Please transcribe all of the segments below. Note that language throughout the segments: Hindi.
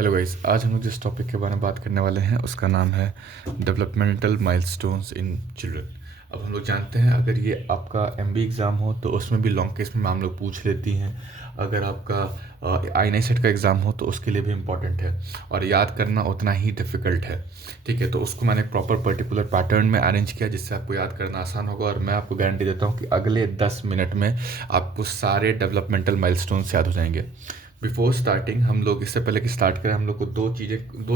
हेलो गाइस, आज हम लोग जिस टॉपिक के बारे में बात करने वाले हैं उसका नाम है डेवलपमेंटल माइलस्टोन्स इन चिल्ड्रन। अब हम लोग जानते हैं अगर ये आपका एमबी एग्ज़ाम हो तो उसमें भी लॉन्ग केस में हम लोग पूछ लेती हैं। अगर आपका आई सेट का एग्ज़ाम हो तो उसके लिए भी इम्पॉर्टेंट है और याद करना उतना ही डिफ़िकल्ट है। ठीक है, तो उसको मैंने एक प्रॉपर पर्टिकुलर पैटर्न में अरेंज किया जिससे आपको याद करना आसान होगा और मैं आपको गारंटी देता हूँ कि अगले 10 मिनट में आपको सारे डेवलपमेंटल माइलस्टोन्स याद हो जाएंगे। बिफोर स्टार्टिंग हम लोग इससे पहले कि स्टार्ट करें हम लोग को दो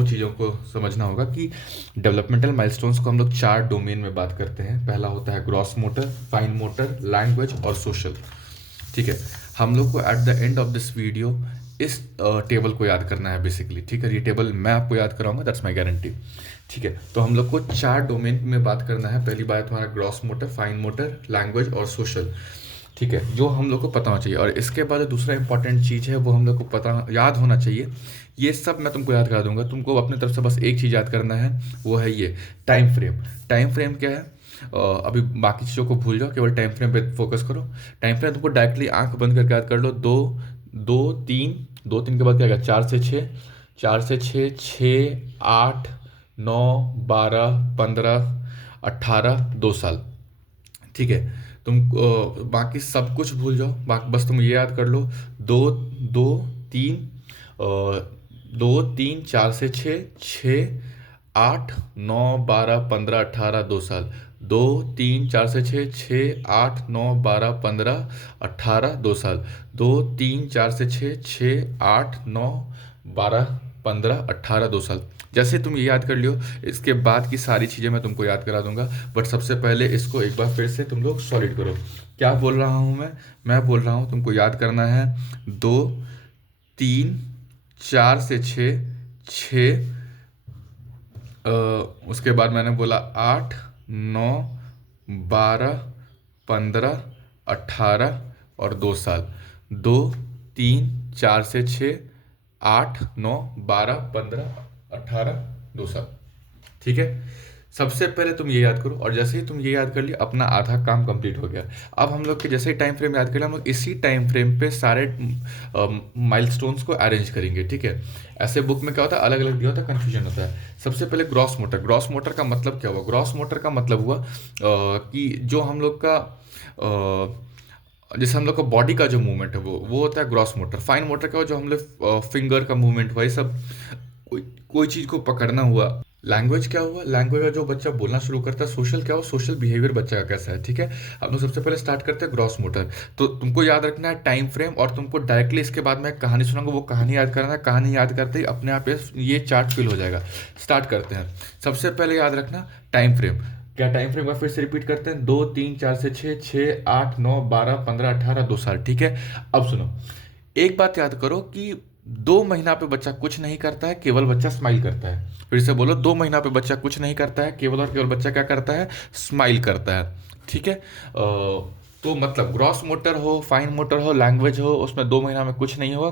चीज़ों को समझना होगा कि डेवलपमेंटल माइलस्टोन्स को हम लोग 4 डोमेन में बात करते हैं। पहला होता है gross motor, fine motor, language और सोशल। ठीक है, हम लोग को at the end of this video इस टेबल को याद करना है बेसिकली। ठीक है, ये टेबल मैं आपको याद कराऊंगा, दैट्स माय गारंटी। ठीक है, तो हम लोग को 4 डोमेन में बात करना है। पहली बात तुम्हारा gross motor, fine motor, language और सोशल। ठीक है, जो हम लोग को पता होना चाहिए और इसके बाद जो दूसरा इंपॉर्टेंट चीज़ है वो हम लोग को पता याद होना चाहिए। ये सब मैं तुमको याद करा दूंगा, तुमको अपनी तरफ से बस एक चीज़ याद करना है, वो है ये टाइम फ्रेम। टाइम फ्रेम क्या है? अभी बाकी चीज़ों को भूल जाओ, केवल टाइम फ्रेम पे फोकस करो। टाइम फ्रेम तुमको डायरेक्टली आंख बंद करके याद कर लो। दो, दो, तीन, दो तीन के बाद क्या? 4 से 6, 4 से 6, 6, 8, 9, 12, 15, 18, 2 साल। ठीक है, तुम बाकी सब कुछ भूल जाओ, बाकी बस तुम ये याद कर लो। दो, दो, तीन, 2, 3, 4 से 6, 6, 8, 9, 12, 15, 18, 2 साल। 2, 3, 4 से 6, 6, 8, 9, 12, 15, 18, 2 साल। 2, 3, 4 से 6, 6, 8, 9, 12, 15, 18, 2 साल। जैसे तुम ये याद कर लियो, इसके बाद की सारी चीज़ें मैं तुमको याद करा दूंगा। बट सबसे पहले इसको एक बार फिर से तुम लोग सॉलिड करो। क्या बोल रहा हूँ मैं बोल रहा हूँ तुमको याद करना है 2, 3, 4 से 6, 6, उसके बाद मैंने बोला 8, 9, 12, 15, 18 और 2 साल। 2, 3, 4 से 6, 8, 9, 12, 15, 18, 2 साल। ठीक है, सबसे पहले तुम ये याद करो और जैसे ही तुम ये याद कर लिया अपना आधा काम कंप्लीट हो गया। अब हम लोग के जैसे ही टाइम फ्रेम याद कर लिया, हम लोग इसी टाइम फ्रेम पे सारे माइलस्टोन्स को अरेंज करेंगे। ठीक है, ऐसे बुक में क्या होता है, अलग अलग दिया होता है, कन्फ्यूजन होता है। सबसे पहले ग्रॉस मोटर। ग्रॉस मोटर का मतलब क्या हुआ? ग्रॉस मोटर का मतलब हुआ कि जो हम लोग का जैसे हम लोग का बॉडी का जो मूवमेंट है वो होता है ग्रॉस मोटर। फाइन मोटर क्या हुआ? जो हम लोग फिंगर का मूवमेंट हुआ, ये सब कोई कोई चीज़ को पकड़ना हुआ। लैंग्वेज क्या हुआ? लैंग्वेज का जो बच्चा बोलना शुरू करता है। सोशल क्या हो? सोशल बिहेवियर बच्चा का कैसा है। ठीक है, हम लोग सबसे पहले स्टार्ट करते हैं ग्रॉस मोटर। तो तुमको याद रखना है टाइम फ्रेम और तुमको डायरेक्टली इसके बाद मैं कहानी सुनाऊंगा, वो कहानी याद करना है। कहानी याद करते ही अपने आप ये चार्ट फिल हो जाएगा। स्टार्ट करते हैं। सबसे पहले याद रखना टाइम फ्रेम। क्या टाइम फ्रेम का फिर से रिपीट करते हैं? 2, 3, 4 से 6, 6, 8, 9, 12, 15, 18, 2 साल। ठीक है, अब सुनो, एक बात याद करो कि 2 महीना पे बच्चा कुछ नहीं करता है, केवल बच्चा स्माइल करता है। फिर से बोलो, 2 महीना पे बच्चा कुछ नहीं करता है, केवल और केवल बच्चा क्या करता है? स्माइल करता है। ठीक है, तो मतलब ग्रॉस मोटर हो, फाइन मोटर हो, लैंग्वेज हो, उसमें 2 महीना में कुछ नहीं हुआ।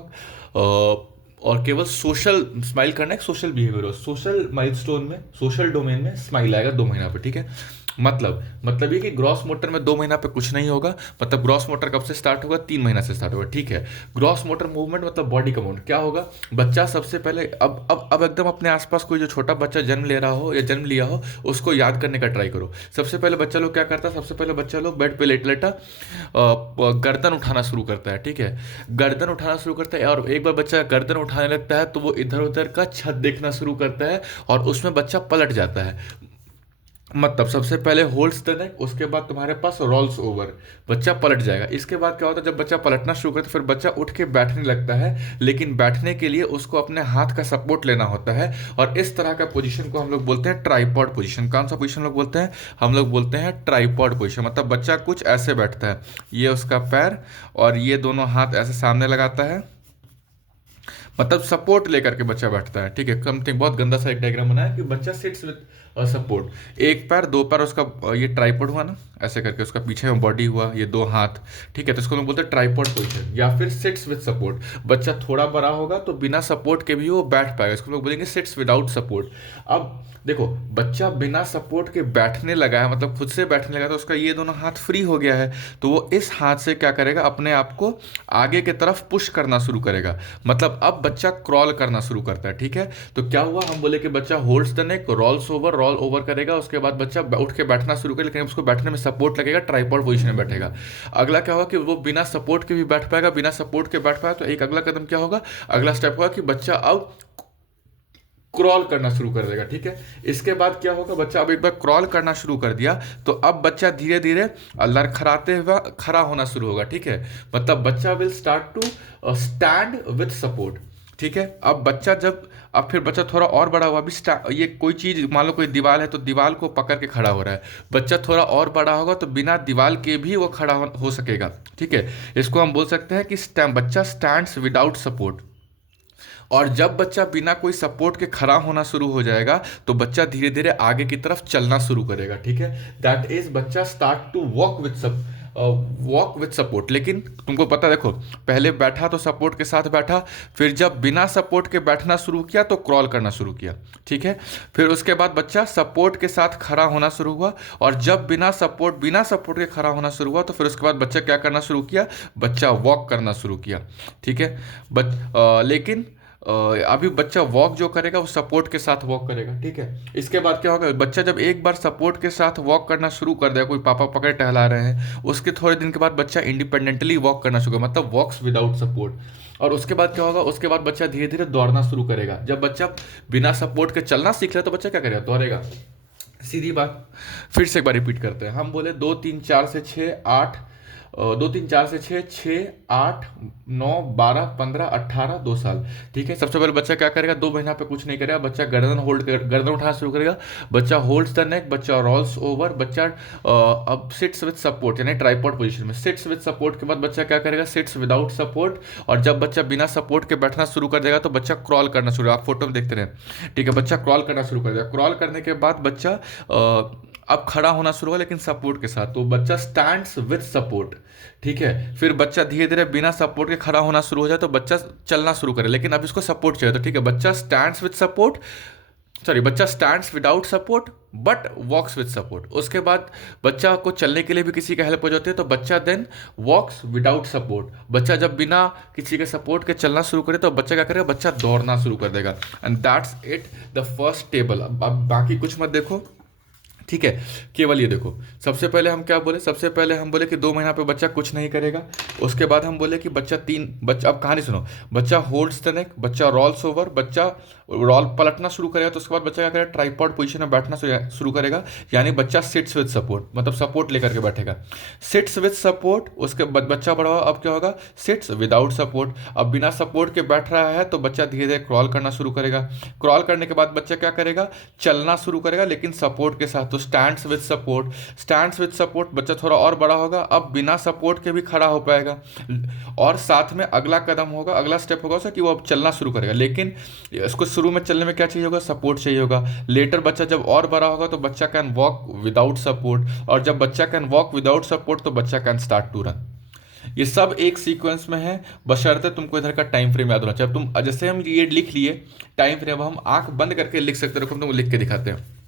और केवल सोशल स्माइल करना, एक सोशल बिहेवियर हो। सोशल माइलस्टोन में, सोशल डोमेन में स्माइल आएगा 2 महीना पे। ठीक है, मतलब ये कि ग्रॉस मोटर में 2 महीना पे कुछ नहीं होगा। मतलब ग्रॉस मोटर कब से स्टार्ट होगा? 3 महीना से स्टार्ट होगा। ठीक है, ग्रॉस मोटर मूवमेंट मतलब बॉडी का मूवमेंट क्या होगा? बच्चा सबसे पहले अब एकदम अपने आसपास कोई जो छोटा बच्चा जन्म ले रहा हो या जन्म लिया हो उसको याद करने का ट्राई करो। सबसे पहले बच्चा लोग क्या करता है? सबसे पहले बच्चा लोग बेड पे लेट लेटा गर्दन उठाना शुरू करता है। ठीक है, गर्दन उठाना शुरू करता है और एक बार बच्चा गर्दन उठाने लगता है तो वो इधर उधर का छत देखना शुरू करता है और उसमें बच्चा पलट जाता है। मतलब सबसे पहले होल्ड्स द नेक, उसके बाद तुम्हारे पास रोल्स ओवर, बच्चा पलट जाएगा। इसके बाद क्या होता है? जब बच्चा पलटना शुरू करता है फिर बच्चा उठ के बैठने लगता है, लेकिन बैठने के लिए उसको अपने हाथ का सपोर्ट लेना होता है और इस तरह का पोजीशन को हम लोग बोलते हैं ट्राइपॉड पोजीशन। कौन सा पोजीशन लोग बोलते हैं? हम लोग बोलते हैं ट्राइपॉड पोजीशन। मतलब बच्चा कुछ ऐसे बैठता है, ये उसका पैर और ये दोनों हाथ ऐसे सामने लगाता है, मतलब सपोर्ट लेकर के बच्चा बैठता है। ठीक है, समथिंग बहुत गंदा सा एक डायग्राम बनाया कि बच्चा सिट्स विद सपोर्ट, एक पैर दो पैर उसका, ये ट्राइपॉड हुआ ना, ऐसे करके उसका पीछे में बॉडी हुआ, ये दो हाथ, ठीक है, तो इसको हम बोलते हैं ट्राइपॉड पोजीशन। या फिर सिट्स विद सपोर्ट, बच्चा थोड़ा बड़ा होगा तो बिना सपोर्ट के भी वो बैठ पाएगा, इसको लोग बोलेंगे सिट्स विदाउट सपोर्ट। अब देखो, बच्चा बिना सपोर्ट के बैठने लगा है, मतलब खुद से बैठने लगा, तो उसका ये दोनों हाथ फ्री हो गया है, तो वो इस हाथ से क्या करेगा, अपने आप को आगे की तरफ पुश करना शुरू करेगा, मतलब अब बच्चा क्रॉल करना शुरू करता है, ठीक है। तो क्या हुआ, हम बोले कि बच्चा holds the neck, roll over करेगा, उसके बाद बच्चा उठ के बैठना शुरू करेगा, लेकिन उसको बैठने में सपोर्ट लगेगा, ट्राइपॉड पोजीशन में बैठेगा। अगला क्या होगा कि वो बिना सपोर्ट के भी बैठ पाएगा, बिना सपोर्ट के बैठ पाएगा, तो एक अगला कदम क्या होगा, अगला स्टेप होगा कि बच्चा अब क्रॉल करना शुरू कर देगा, ठीक है। इसके बाद क्या होगा, बच्चा अब एक बार क्रॉल करना शुरू कर दिया, तो अब बच्चा धीरे धीरे लड़खड़ाते हुए खड़ा होना शुरू होगा, ठीक है। मतलब बच्चा will start to stand with support, ठीक है। अब बच्चा जब, अब फिर बच्चा थोड़ा और बड़ा हुआ, अभी ये कोई चीज़, मान लो कोई दीवार है, तो दीवार को पकड़ के खड़ा हो रहा है, बच्चा थोड़ा और बड़ा होगा तो बिना दीवार के भी वो खड़ा हो सकेगा, ठीक है। इसको हम बोल सकते हैं कि बच्चा स्टैंड्स विदाउट सपोर्ट। और जब बच्चा बिना कोई सपोर्ट के खड़ा होना शुरू हो जाएगा, तो बच्चा धीरे धीरे आगे की तरफ चलना शुरू करेगा, ठीक है। दैट इज बच्चा start to walk with support. लेकिन तुमको पता, देखो, पहले बैठा तो सपोर्ट के साथ बैठा, फिर जब बिना सपोर्ट के बैठना शुरू किया तो क्रॉल करना शुरू किया, ठीक है। फिर उसके बाद बच्चा सपोर्ट के साथ खड़ा होना शुरू हुआ, और जब बिना सपोर्ट के खड़ा होना शुरू हुआ, तो फिर उसके बाद बच्चा क्या करना शुरू किया, बच्चा वॉक करना शुरू किया, ठीक है। लेकिन अभी बच्चा वॉक जो करेगा वो सपोर्ट के साथ वॉक करेगा, ठीक है। इसके बाद क्या होगा, बच्चा जब एक बार सपोर्ट के साथ वॉक करना शुरू कर देगा, कोई पापा पकड़े टहला रहे हैं, उसके थोड़े दिन के बाद बच्चा इंडिपेंडेंटली वॉक करना शुरू, मतलब वॉक्स विदाउट सपोर्ट। और उसके बाद क्या होगा, उसके बाद बच्चा धीरे धीरे दौड़ना शुरू करेगा। जब बच्चा बिना सपोर्ट के चलना सीख ले तो बच्चा क्या करेगा, दौड़ेगा, सीधी बात। फिर से एक बार रिपीट करते हैं, हम बोले 2 3 4 से 6 8, 2 3 4 से 6 6 8 9 12 15 18 2 साल, ठीक है। सबसे पहले बच्चा क्या करेगा, 2 महीना पे कुछ नहीं करेगा, बच्चा गर्दन उठाना शुरू करेगा, बच्चा होल्ड्स द नेक, बच्चा रोल्स ओवर, बच्चा अब सिट्स विद सपोर्ट, यानी ट्राइपॉड पोजीशन में। सिट्स विद सपोर्ट के बाद बच्चा क्या करेगा, सिट्स विदाउट सपोर्ट। और जब बच्चा बिना सपोर्ट के बैठना शुरू कर देगा, तो बच्चा क्रॉल करना शुरू, आप फोटो में देखते रहे, ठीक है। बच्चा क्रॉल करना शुरू कर देगा, क्रॉल करने के बाद बच्चा अब खड़ा होना शुरू होगा, लेकिन सपोर्ट के साथ, तो बच्चा स्टैंड्स विद सपोर्ट, ठीक है। फिर बच्चा धीरे धीरे बिना सपोर्ट के खड़ा होना शुरू हो जाए, तो बच्चा चलना शुरू करे, लेकिन अब इसको सपोर्ट चाहिए, तो ठीक है, बच्चा स्टैंड्स विद सपोर्ट, सॉरी, बच्चा stands without support but walks with support. उसके बाद बच्चा को चलने के लिए भी किसी की हेल्प हो जाती है, तो बच्चा देन वॉक्स विदाउट सपोर्ट। बच्चा जब बिना किसी के सपोर्ट के चलना शुरू करे, तो बच्चा क्या करेगा, बच्चा दौड़ना शुरू कर देगा। And that's it, the first table. अब बाकी कुछ मत देखो, ठीक है, केवल ये देखो। सबसे पहले हम क्या बोले, सबसे पहले हम बोले कि 2 महीना पे बच्चा कुछ नहीं करेगा। उसके बाद हम बोले कि बच्चा, अब कहानी सुनो, बच्चा होल्ड्स द नेक, बच्चा रोल्स ओवर, बच्चा रोल पलटना शुरू करेगा, तो उसके बाद बच्चा क्या करेगा, ट्राइपॉड पोजीशन में बैठना शुरू करेगा, यानी बच्चा सिट्स विद सपोर्ट, मतलब सपोर्ट लेकर के बैठेगा, सिट्स विद सपोर्ट। उसके बाद बच्चा बड़ा हुआ, अब क्या होगा, सिट्स विदाउट सपोर्ट। अब बिना सपोर्ट के बैठ रहा है, तो बच्चा धीरे धीरे क्रॉल करना शुरू करेगा। क्रॉल करने के बाद बच्चा क्या करेगा, चलना शुरू करेगा, लेकिन सपोर्ट के साथ, तो stands with support. Stands with support, बच्चा थोड़ा और बड़ा होगा, अब बिना सपोर्ट के भी खड़ा हो पाएगा, और साथ में अगला कदम होगा, अगला स्टेप होगा उसका कि वो अब चलना शुरू करेगा, लेकिन इसको शुरू में चलने में क्या चाहिए होगा, सपोर्ट चाहिए होगा। लेटर बच्चा जब और बड़ा होगा, तो बच्चा कैन वॉक विदाउट सपोर्ट, और जब बच्चा कैन वॉक विदाउट सपोर्ट, तो बच्चा कैन स्टार्ट टू रन। ये सब एक सीक्वेंस में है, बशर्ते तुमको इधर का टाइम फ्रेम याद होना चाहिए। अब तुम, जैसे हम ये लिख लिए टाइम फ्रेम, अब हम आंख बंद करके लिख सकते हो, तुमको लिख के दिखाते हैं।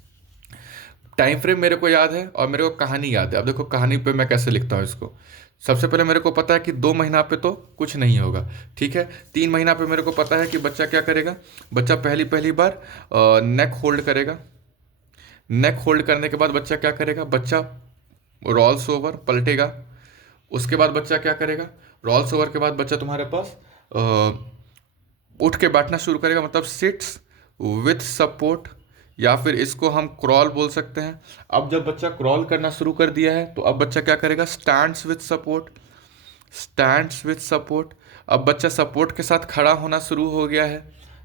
टाइम फ्रेम मेरे को याद है और मेरे को कहानी याद है। अब देखो कहानी पे मैं कैसे लिखता हूँ इसको। सबसे पहले मेरे को पता है कि 2 महीना पे तो कुछ नहीं होगा, ठीक है। 3 महीना पे मेरे को पता है कि बच्चा क्या करेगा, बच्चा पहली बार नेक होल्ड करेगा। नेक होल्ड करने के बाद बच्चा क्या करेगा, बच्चा रोल्स ओवर पलटेगा। उसके बाद बच्चा क्या करेगा, रोल्स ओवर के बाद बच्चा तुम्हारे पास उठ के बैठना शुरू करेगा, मतलब सिट्स विथ सपोर्ट, या फिर इसको हम क्रॉल बोल सकते हैं। अब जब बच्चा क्रॉल करना शुरू कर दिया है, तो अब बच्चा क्या करेगा, stands with support, stands with support. अब बच्चा सपोर्ट के साथ खड़ा होना शुरू हो गया है,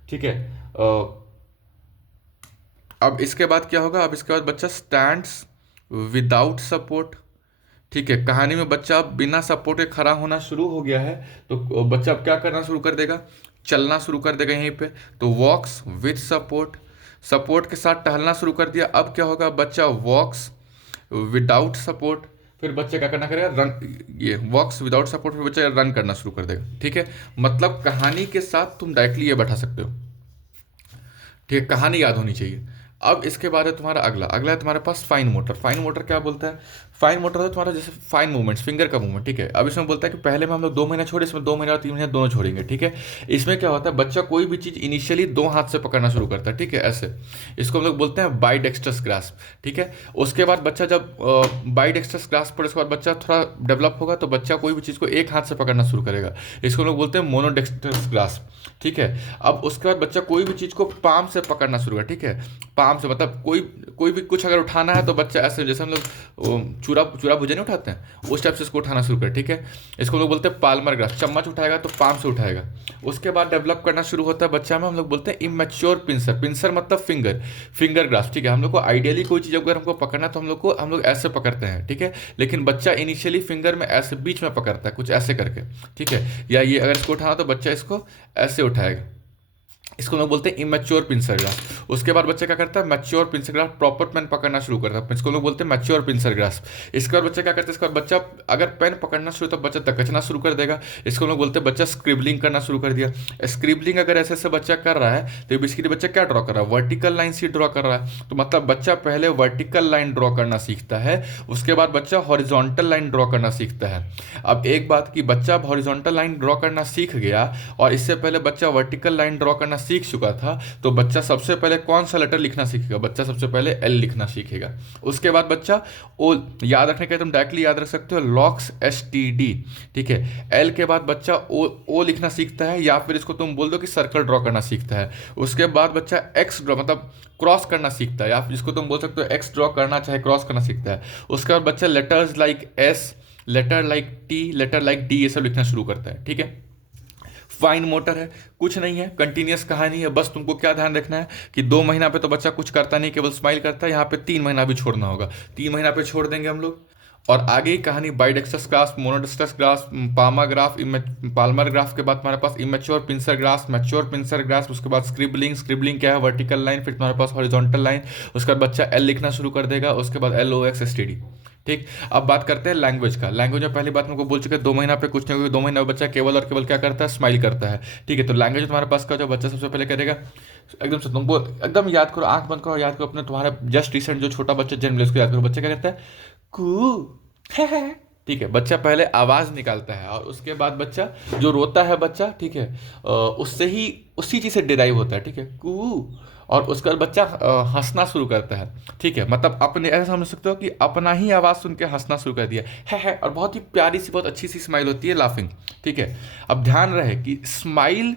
ठीक है। अब इसके बाद क्या होगा, अब इसके बाद बच्चा स्टैंड्स विदाउट सपोर्ट, ठीक है। कहानी में बच्चा अब बिना सपोर्ट के खड़ा होना शुरू हो गया है, तो बच्चा अब क्या करना शुरू कर देगा, चलना शुरू कर देगा यहीं पे, तो वॉक्स विथ सपोर्ट। सपोर्ट के साथ टहलना शुरू कर दिया। अब क्या होगा, बच्चा वॉक्स विदाउट सपोर्ट, फिर बच्चे क्या करना करेगा, रन, ये वॉक्स विदाउट सपोर्ट, फिर बच्चा रन करना शुरू कर देगा। ठीक है, मतलब कहानी के साथ तुम डायरेक्टली ये बैठा सकते हो। ठीक है, कहानी याद होनी चाहिए। अब इसके बाद है तुम्हारा अगला, अगला है तुम्हारे पास फाइन मोटर। फाइन मोटर क्या बोलता है, फाइन मोटर है तुम्हारा जैसे फाइन मूवमेंट्स, फिंगर का मूवमेंट। ठीक है, अब इसमें बोलता है कि पहले में हम लोग 2 महीना छोड़े, इसमें 2 महीना और 3 महीना दोनों छोड़ेंगे। ठीक है, इसमें क्या होता है, बच्चा कोई भी चीज़ इनिशियली 2 हाथ से पकड़ना शुरू करता है। ठीक है, ऐसे, इसको हम लोग बोलते हैं बाइडेक्स्ट्रस ग्रास्प। ठीक है, उसके बाद बच्चा जब बाइडेक्स्ट्रस ग्रास्प पर उसके बाद बच्चा थोड़ा डेवलप होगा तो बच्चा कोई भी चीज़ को एक हाथ से पकड़ना शुरू करेगा, इसको हम लोग बोलते हैं मोनोडेक्स्ट्रस ग्रास्प। ठीक है, अब उसके बाद बच्चा कोई भी चीज़ को पाम से पकड़ना शुरू करेगा। ठीक है, पाम से मतलब कोई भी कुछ अगर उठाना है तो बच्चा ऐसे, जैसे हम लोग चूरा चूरा भुजा नहीं उठाते हैं, उस टाइप से इसको उठाना शुरू कर। ठीक है, इसको लोग बोलते हैं पाल्मर ग्राफ, चम्मच उठाएगा तो पाम से उठाएगा। उसके बाद डेवलप करना शुरू होता है बच्चा में, हम लोग बोलते हैं इमेच्योर पिंसर। पिंसर मतलब फिंगर ग्राफ। ठीक है, हम लोग को आइडियली कोई चीज़ अगर हमको पकड़ना है तो हम लोग ऐसे पकड़ते हैं। ठीक है, लेकिन बच्चा इनिशियली फिंगर में ऐसे बीच में पकड़ता है, कुछ ऐसे करके। ठीक है, या ये अगर इसको उठाना तो बच्चा इसको ऐसे उठाएगा, इसको लोग बोलते हैं इमेच्योर पिंसर ग्रास। उसके बाद बच्चा क्या करता है, mature pincer grasp, proper pen पकड़ना शुरू करता है, इसको लोग बोलते हैं मैच्योर पिंसर ग्रास। इसके बाद बच्चा क्या करता है, इसके बाद बच्चा अगर पेन पकड़ना शुरू तो बच्चा दकचना शुरू कर देगा, इसको लोग बोलते हैं बच्चा स्क्रिबलिंग करना शुरू कर दिया। स्क्रिबलिंग अगर ऐसे ऐसे बच्चा कर रहा है तो बेसिकली बच्चा क्या ड्रॉ कर रहा है, वर्टिकल लाइन से ड्रॉ कर रहा है। तो मतलब बच्चा पहले वर्टिकल लाइन ड्रॉ करना सीखता है, उसके बाद बच्चा हॉरिजॉन्टल लाइन ड्रॉ करना सीखता है। अब एक बात कि बच्चा हॉरिजॉन्टल लाइन ड्रॉ करना सीख गया और इससे पहले बच्चा वर्टिकल लाइन ड्रॉ करना सीख चुका था, तो बच्चा सबसे पहले कौन सा लेटर लिखना सीखेगा, बच्चा सबसे पहले एल लिखना सीखेगा। उसके बाद बच्चा ओ, याद रखने के लिए तुम डायरेक्टली याद रख सकते हो लॉक्स STD। ठीक है, एल के बाद बच्चा ओ लिखना सीखता है, या फिर इसको तुम बोल दो कि सर्कल ड्रॉ करना सीखता है। उसके बाद बच्चा एक्स ड्रॉ मतलब क्रॉस करना सीखता है, या फिर जिसको तुम बोल सकते हो एक्स ड्रॉ करना चाहे क्रॉस करना सीखता है। उसके बाद बच्चा letters like S, letter like T, letter like D, ये सब लिखना शुरू करता है। ठीक है, फाइन मोटर है, कुछ नहीं है, कंटिन्यूस कहानी है। बस तुमको क्या ध्यान रखना है कि 2 महीना पे तो बच्चा कुछ करता नहीं, केवल स्माइल करता है। यहाँ पे 3 महीना भी छोड़ना होगा, 3 महीना पे छोड़ देंगे हम लोग। और आगे ही कहानी bidextrous graph, monodextrous graph, palmar graph, palmar graph के बाद तुम्हारे पास immature pincer graph, mature pincer graph, उसके बाद स्क्रिबलिंग क्या है, वर्टिकल लाइन, फिर तुम्हारे पास हॉरिजॉन्टल लाइन। उसके बाद बच्चा एल लिखना शुरू कर देगा, उसके बाद LOXSTD। ठीक, अब बात करते हैं लैंग्वेज का। लैंग्वेज में पहली बात हमको बोल चुके हैं 2 महीना पे कुछ नहीं होगा, 2 महीना में बच्चा केवल और केवल क्या करता है, स्माइल करता है। ठीक है, तो लैंग्वेज तुम्हारे पास का जो बच्चा सबसे पहले करेगा, एकदम से तुमको एकदम याद करो, आंख बंद करो, याद करो अपने तुम्हारा जस्ट रिसेंट जो छोटा बच्चा जन्म लिया उसको याद करो। बच्चा क्या करता है, कू है। ठीक है, बच्चा पहले आवाज़ निकालता है और उसके बाद बच्चा जो रोता है बच्चा, ठीक है, उससे ही उसी चीज़ से डिराइव होता है। ठीक है, कू, और उसके बाद बच्चा हंसना शुरू करता है। ठीक है, मतलब अपने ऐसा समझ सकते हो कि अपना ही आवाज़ सुन के हंसना शुरू कर दिया है, और बहुत ही प्यारी सी बहुत अच्छी सी स्माइल होती है, लाफिंग। ठीक है, अब ध्यान रहे कि smile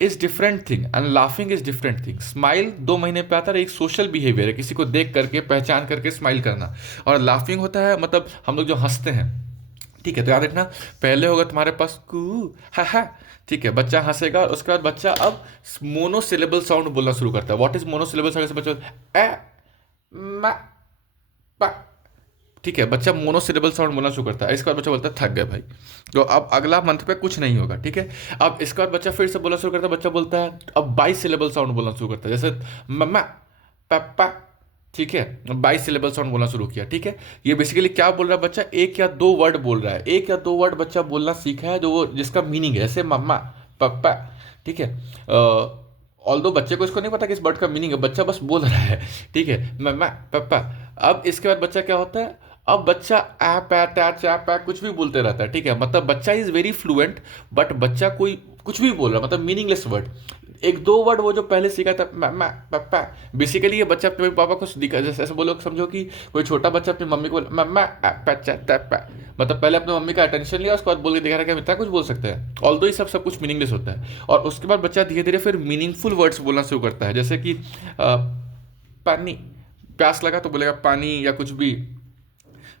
is different thing and laughing is different thing. Smile 2 महीने पे आता है, एक सोशल बिहेवियर है, किसी को देख करके पहचान करके स्माइल करना, और लाफिंग होता है मतलब हम लोग जो हंसते हैं। ठीक है, तो याद रखना, पहले होगा तुम्हारे पास कू हा। ठीक है, बच्चा हंसेगा और उसके बाद बच्चा अब मोनोसिलेबल साउंड बोलना शुरू करता है। व्हाट इज मोनोसिलेबल साउंड, जैसे बच्चा ए मा पा। ठीक है, बच्चा मोनोसिलेबल साउंड बोलना शुरू करता है। इसके बाद बच्चा बोलता है थक गया भाई, तो अब अगला मंथ पे कुछ नहीं होगा। ठीक है, अब इसके बाद बच्चा फिर से बोलना शुरू करता है, बच्चा बोलता है अब 22 सिलेबल साउंड बोलना शुरू करता है, जैसे मम्मा पापा। ठीक है, 22 सिलेबल साउंड बोलना शुरू किया। ठीक है, ये बेसिकली क्या बोल रहा है बच्चा, 1 या 2 वर्ड बोल रहा है, 1 या 2 वर्ड बच्चा बोलना सीखा है जो वो जिसका मीनिंग है, जैसे मम्मा पापा। ठीक है, ऑल्दो बच्चे को इसको नहीं पता कि इस वर्ड का मीनिंग है, बच्चा बस बोल रहा है। ठीक है, मम्मा पापा। अब इसके बाद बच्चा क्या होता है, अब बच्चा आ पै टा चा पै कुछ भी बोलते रहता है। ठीक है, मतलब बच्चा इज वेरी फ्लुएंट, बट बच्चा कोई कुछ भी बोल रहा है, मतलब मीनिंगलेस वर्ड। 1-2 वर्ड वो जो पहले सीखा था मम्मा पापा, बेसिकली ये बच्चा अपने पापा को दिखा, जैसे ऐसे बोलो, समझो कि कोई छोटा बच्चा अपनी मम्मी को मम्मा पापा, मतलब पहले अपने मम्मी का अटेंशन लिया, उसके बाद बोल के दिखा रहा है कि इतना कुछ बोल सकते हैं। ऑल्दो ये सब कुछ मीनिंगलेस होता है, और उसके बाद बच्चा धीरे धीरे फिर मीनिंगफुल वर्ड्स बोलना शुरू करता है, जैसे कि पानी, प्यास लगा तो बोलेगा पानी, या कुछ भी।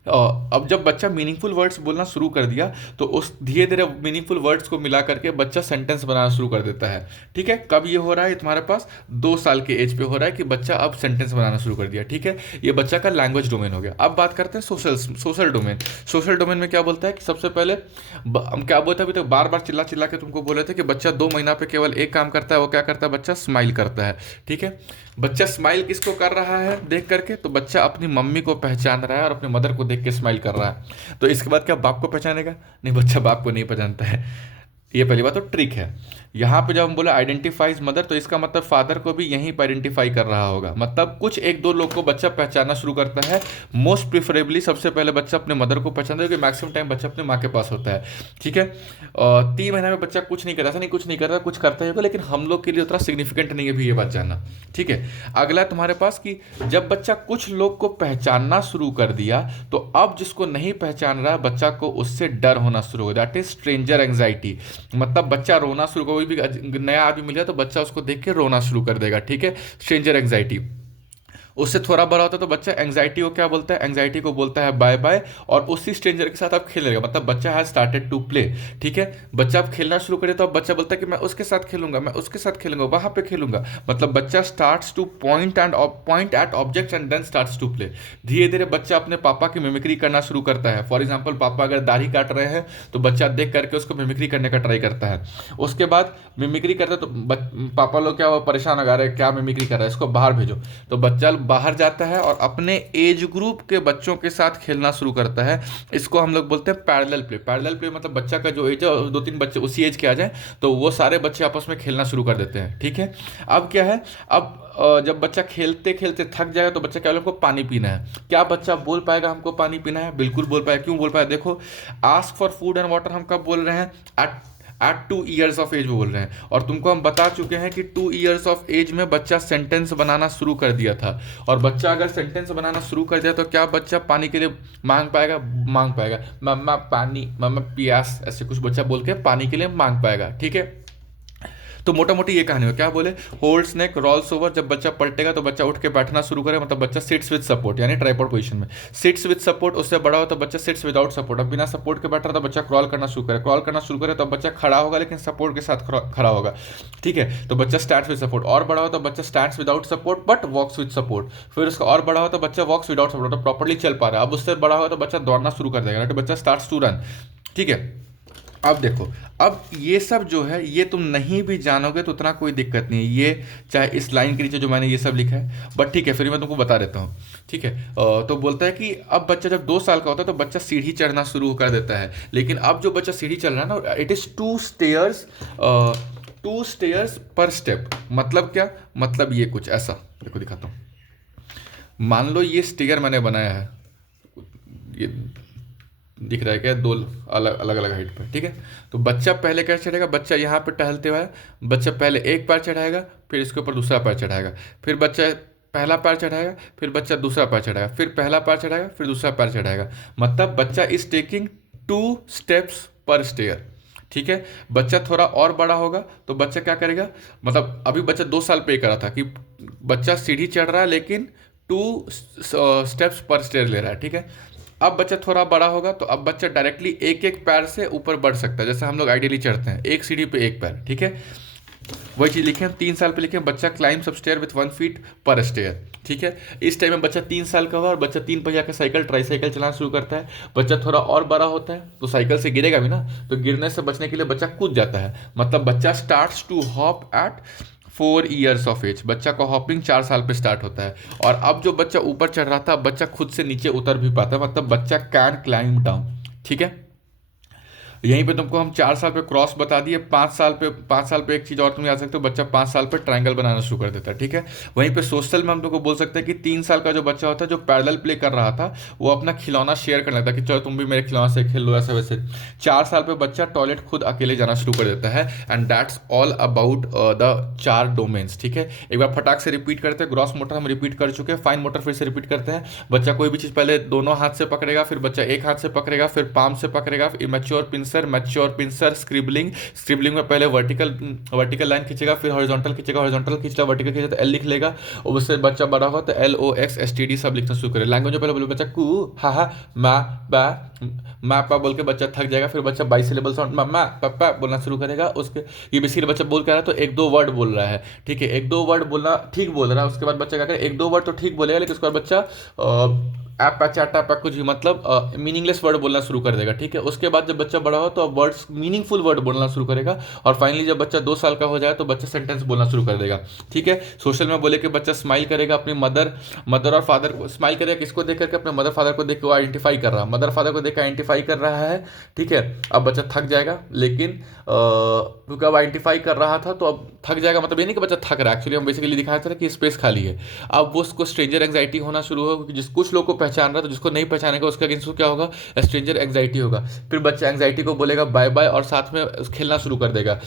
अब जब बच्चा मीनिंगफुल वर्ड्स बोलना शुरू कर दिया तो उस धीरे धीरे मीनिंगफुल वर्ड्स को मिला करके बच्चा सेंटेंस बनाना शुरू कर देता है। ठीक है, कब ये हो रहा है तुम्हारे पास? 2 साल के एज पे हो रहा है कि बच्चा अब सेंटेंस बनाना शुरू कर दिया। ठीक है, ये बच्चा का लैंग्वेज डोमेन हो गया। अब बात करते हैं सोशल डोमेन। सोशल डोमेन में क्या बोलता है कि सबसे पहले हम क्या बोलते हैं, अभी तक बार बार चिल्ला चिल्ला के तुमको बोले थे कि बच्चा 2 महीना पे केवल एक काम करता है, वो क्या करता है? बच्चा स्माइल करता है। ठीक है, बच्चा स्माइल किसको कर रहा है देख करके? तो बच्चा अपनी मम्मी को पहचान रहा है और अपने मदर को देख के स्माइल कर रहा है। तो इसके बाद क्या बाप को पहचानेगा? नहीं, बच्चा बाप को नहीं पहचानता है। ये पहली बात तो ट्रिक है। यहाँ पे जब हम बोले आइडेंटिफाइज मदर, तो इसका मतलब फादर को भी यहीं पर आइडेंटिफाई कर रहा होगा। मतलब कुछ एक दो लोग को बच्चा पहचानना शुरू करता है। मोस्ट प्रिफरेबली सबसे पहले बच्चा अपने मदर को पहचानता है, क्योंकि मैक्सिमम टाइम बच्चा अपने माँ के पास होता है। ठीक है, 3 महीने में बच्चा कुछ नहीं करता, ऐसा नहीं कुछ नहीं करता, कुछ करता है, लेकिन हम लोग के लिए उतना सिग्निफिकेंट नहीं है भी, ये बात जानना। ठीक है, अगला तुम्हारे पास कि जब बच्चा कुछ लोग को पहचानना शुरू कर दिया, तो अब जिसको नहीं पहचान रहा बच्चा को उससे डर होना शुरू हो, दैट इज स्ट्रेंजर एंग्जाइटी। मतलब बच्चा रोना शुरू, कोई भी नया आदमी मिल गया तो बच्चा उसको देख के रोना शुरू कर देगा। ठीक है, स्ट्रेंजर एंग्जाइटी। उससे थोड़ा बड़ा होता है तो बच्चा एंग्जाइटी को क्या बोलता है? एंग्जाइटी को बोलता है बाय बाय, और उसी स्ट्रेंजर के साथ अब खेलेगा। मतलब बच्चा हैज स्टार्टेड टू प्ले। ठीक है, बच्चा अब खेलना शुरू करे तो अब बच्चा बोलता है कि मैं उसके साथ खेलूंगा, मैं उसके साथ खेलूंगा, वहां पे खेलूंगा। मतलब बच्चा starts to point at objects and then starts to play. धीरे धीरे बच्चा अपने पापा की मिमिक्री करना शुरू करता है। फॉर एग्जाम्पल, पापा अगर दाढ़ी काट रहे हैं तो बच्चा देख करके उसको मिमिक्री करने का ट्राई करता है। उसके बाद मिमिक्री करता है तो पापा लोग क्या, वो परेशान हो रहे हैं, क्या मिमिक्री कर रहा है, इसको बाहर भेजो। तो बच्चा बाहर जाता है और अपने एज ग्रुप के बच्चों के साथ खेलना शुरू करता है। इसको हम लोग बोलते हैं पैरेलल प्ले। पैरेलल प्ले मतलब बच्चा का जो एज है, 2-3 बच्चे उसी एज के आ जाए तो वो सारे बच्चे आपस में खेलना शुरू कर देते हैं। ठीक है, अब क्या है, अब जब बच्चा खेलते खेलते थक जाएगा तो बच्चा क्या बोले, हमको पानी पीना है। क्या बच्चा बोल पाएगा हमको पानी पीना है? बिल्कुल बोल पाएगा। क्यों बोल पाएगा? देखो, ask for food and water हम कब बोल रहे हैं? एट 2 ईयर्स ऑफ एज वो बोल रहे हैं। और तुमको हम बता चुके हैं कि 2 ईयर्स ऑफ एज में बच्चा सेंटेंस बनाना शुरू कर दिया था। और बच्चा अगर सेंटेंस बनाना शुरू कर दिया तो क्या बच्चा पानी के लिए मांग पाएगा? मांग पाएगा। मम्मा पानी, मम्मा प्यास, ऐसे कुछ बच्चा बोल के पानी के लिए मांग पाएगा। ठीक है, तो मोटा मोटी ये कहानी है। क्या बोले? होल्ड्स नेक, रॉल्स ओवर। जब बच्चा पलटेगा तो बच्चा उठ के बैठना शुरू करे, मतलब बच्चा सिट्स विद सपोर्ट, यानी ट्राइपॉड पोजीशन में। सिट्स विद सपोर्ट, उससे बड़ा हो तो बच्चा सिट्स विदाउट सपोर्ट। अब बिना सपोर्ट के बैठ रहा तो बच्चा क्रॉल करना शुरू करे। क्रॉल करना शुरू करे तो बच्चा खड़ा होगा, लेकिन सपोर्ट के साथ खड़ा होगा। ठीक है, तो बच्चा स्टैंड्स विद सपोर्ट। और बड़ा हो तो बच्चा stands without support but walks with support. फिर उसका और बड़ा हो तो बच्चा वॉक्स विदाउट सपोर्ट, तो प्रॉपर्ली चल पा रहा है। अब उससे बड़ा हो तो बच्चा दौड़ना शुरू कर देगा, तो बच्चा स्टार्ट्स टू रन। ठीक है, अब देखो, अब ये सब जो है ये तुम नहीं भी जानोगे तो उतना कोई दिक्कत नहीं है। ये चाहे इस लाइन के नीचे जो मैंने ये सब लिखा है, बट ठीक है, फिर मैं तुमको बता देता हूँ। ठीक है, तो बोलता है कि अब बच्चा जब 2 साल का होता है तो बच्चा सीढ़ी चढ़ना शुरू कर देता है। लेकिन अब जो बच्चा सीढ़ी चढ़ रहा है ना, इट इज़ 2 स्टेयर्स पर स्टेप। मतलब क्या? मतलब ये कुछ ऐसा, देखो दिखाता हूँ। मान लो ये स्टेयर मैंने बनाया है, ये दिख रहा है क्या? 2 अलग अलग हाइट पर। ठीक है, तो बच्चा पहले कैसे चढ़ेगा? बच्चा यहाँ पे टहलते हुए बच्चा पहले एक पैर चढ़ाएगा, फिर इसके ऊपर दूसरा पैर चढ़ाएगा, फिर बच्चा पहला पैर चढ़ाएगा, फिर बच्चा दूसरा पैर चढ़ाएगा, फिर पहला पैर चढ़ाएगा, फिर दूसरा पैर चढ़ाएगा। मतलब बच्चा इज टेकिंग 2 स्टेप्स पर स्टेयर। ठीक है, बच्चा थोड़ा और बड़ा होगा तो बच्चा क्या करेगा? मतलब अभी बच्चा 2 साल पे करा था कि बच्चा सीढ़ी चढ़ रहा है लेकिन 2 स्टेप्स पर स्टेयर ले रहा है। ठीक है, अब बच्चा थोड़ा बड़ा होगा तो अब बच्चा डायरेक्टली एक एक पैर से ऊपर बढ़ सकता है, जैसे हम लोग आइडियली चढ़ते हैं, एक सीढ़ी पे एक पैर। ठीक है, वही चीज़ लिखे हम 3 साल पे लिखे बच्चा climbs up stair with 1 feet पर स्टेयर। ठीक है, इस टाइम में बच्चा 3 साल का हुआ और बच्चा 3 पहिया का साइकिल ट्राईसाइकिल चलाना शुरू करता है। बच्चा थोड़ा और बड़ा होता है तो साइकिल से गिरेगा भी ना, तो गिरने से बचने के लिए बच्चा कूद जाता है। मतलब बच्चा starts to hop at 4 years of age. बच्चा का हॉपिंग 4 साल पे स्टार्ट होता है। और अब जो बच्चा ऊपर चढ़ रहा था, बच्चा खुद से नीचे उतर भी पाता है, मतलब बच्चा कैन क्लाइंब डाउन। ठीक है, यहीं पे तुमको हम 4 साल पे क्रॉस बता दिए। 5 साल पे एक चीज़ और तुम याद सकते हो, बच्चा 5 साल पे ट्रायंगल बनाना शुरू कर देता है। ठीक है, वहीं पे सोशल में हम तुमको बोल सकते हैं कि 3 साल का जो बच्चा होता है जो पैरेलल प्ले कर रहा था, वो अपना खिलौना शेयर करने लगता है कि चलो तुम भी मेरे खिलौना से खेल लो, ऐसा वैसे। 4 साल पे बच्चा टॉयलेट खुद अकेले जाना शुरू कर देता है। And that's all about the 4 domains. ठीक है, एक बार फटाक से रिपीट करते हैं। ग्रॉस मोटर हम रिपीट कर चुके हैं, फाइन मोटर फिर से रिपीट करते हैं। बच्चा कोई भी चीज़ पहले दोनों हाथ से पकड़ेगा, फिर बच्चा एक हाथ से पकड़ेगा, फिर पाम से पकड़ेगा, फिर immature pin pincer, mature pincer, scribbling. Scribbling में पहले वर्टिकल लाइन खींचेगा, फिर हॉरिजॉन्टल खींचेगा, हॉरिजॉन्टल खींचेगा, वर्टिकल खींचेगा तो एल लिख लेगा, और उससे बच्चा बड़ा होगा तो LOXSTD सब लिखना शुरू करे। लैंग्वेज में पहले बोले बच्चा कू हा मा बा मा पा बोल के बच्चा थक जाएगा, फिर बच्चा बाई सिलेबल साउंड मा पा बोलना शुरू करेगा। उसके ये बेसिकली बच्चा बोल क्या रहा है, तो एक दो वर्ड बोल रहा है, ठीक है, एक दो वर्ड बोलना ठीक बोल रहा है। उसके बाद बच्चा क्या करे, एक दो वर्ड तो ठीक बोलेगा, लेकिन उसके बाद बच्चा ऐप पैच आटा पैक कुछ भी मतलब मीनिंगलेस वर्ड बोलना शुरू कर देगा, ठीक है। उसके बाद जब बच्चा बड़ा हो तो अब वर्ड्स मीनिंगफुल वर्ड बोलना शुरू करेगा, और फाइनली जब बच्चा 2 साल का हो जाए तो बच्चा सेंटेंस बोलना शुरू कर देगा, ठीक है। सोशल में बोले कि बच्चा स्माइल करेगा अपनी मदर और फादर को, स्माइल करेगा किसको देख करके, अपने मदर फादर को देख के वो आइडेंटिफाई कर रहा है, मदर फादर को देख के आइडेंटिफाई कर रहा है, ठीक है। अब बच्चा थक जाएगा, लेकिन क्योंकि अब आइडेंटिफाई कर रहा था तो अब थक जाएगा, मतलब ये नहीं कि बच्चा थक रहा है, एक्चुअली हम बेसिकली दिखाया था कि स्पेस खाली है। अब वो उसको स्ट्रेंजर एंग्जाइटी होना शुरू होगा, क्योंकि कुछ लोग को पहचान रहा है, तो जिसको नहीं पहचानेगा उसका अगेंस्ट क्या होगा, स्ट्रेंजर एंग्जाइटी होगा। फिर बच्चा एंग्जाइटी को बोलेगा बाय बाय, और साथ में खेलना शुरू कर देगा।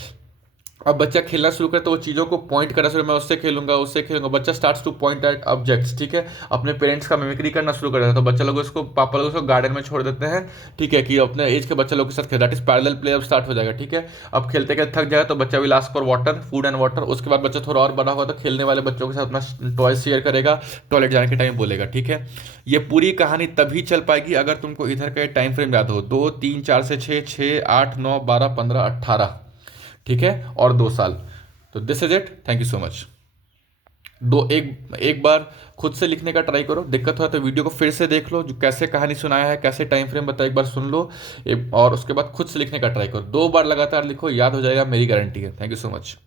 अब बच्चा खेलना शुरू करे तो वो चीज़ों को पॉइंट करना शुरू, मैं उससे खेलूंगा उससे खेलूंगा, बच्चा starts to point at objects, ठीक है। अपने पेरेंट्स का मिमिक्री करना शुरू कर देता है, तो बच्चा लोग उसको, पापा लोग उसको गार्डन में छोड़ देते हैं, ठीक है, कि अपने एज के बच्चे लोग के साथ खेल, दैट इज पैरेलल प्ले अब स्टार्ट हो जाएगा, ठीक है। अब खेलते खेलते थक जाएगा तो बच्चा will ask for water, food and water. उसके बाद बच्चा थोड़ा और बड़ा होगा तो खेलने वाले बच्चों के साथ अपना टॉय शेयर करेगा, टॉयलेट जाने के टाइम बोलेगा, ठीक है। ये पूरी कहानी तभी चल पाएगी अगर तुमको इधर का टाइम फ्रेम याद हो, 2 3 4 से 6 6 8 9 12 15 18, ठीक है, और 2 साल। तो this is it, thank you so much. एक बार खुद से लिखने का ट्राई करो, दिक्कत हो तो वीडियो को फिर से देख लो, जो कैसे कहानी सुनाया है, कैसे टाइम फ्रेम बताया, एक बार सुन लो, और उसके बाद खुद से लिखने का ट्राई करो। 2 बार लगातार लिखो, याद हो जाएगा, मेरी गारंटी है। Thank you so much.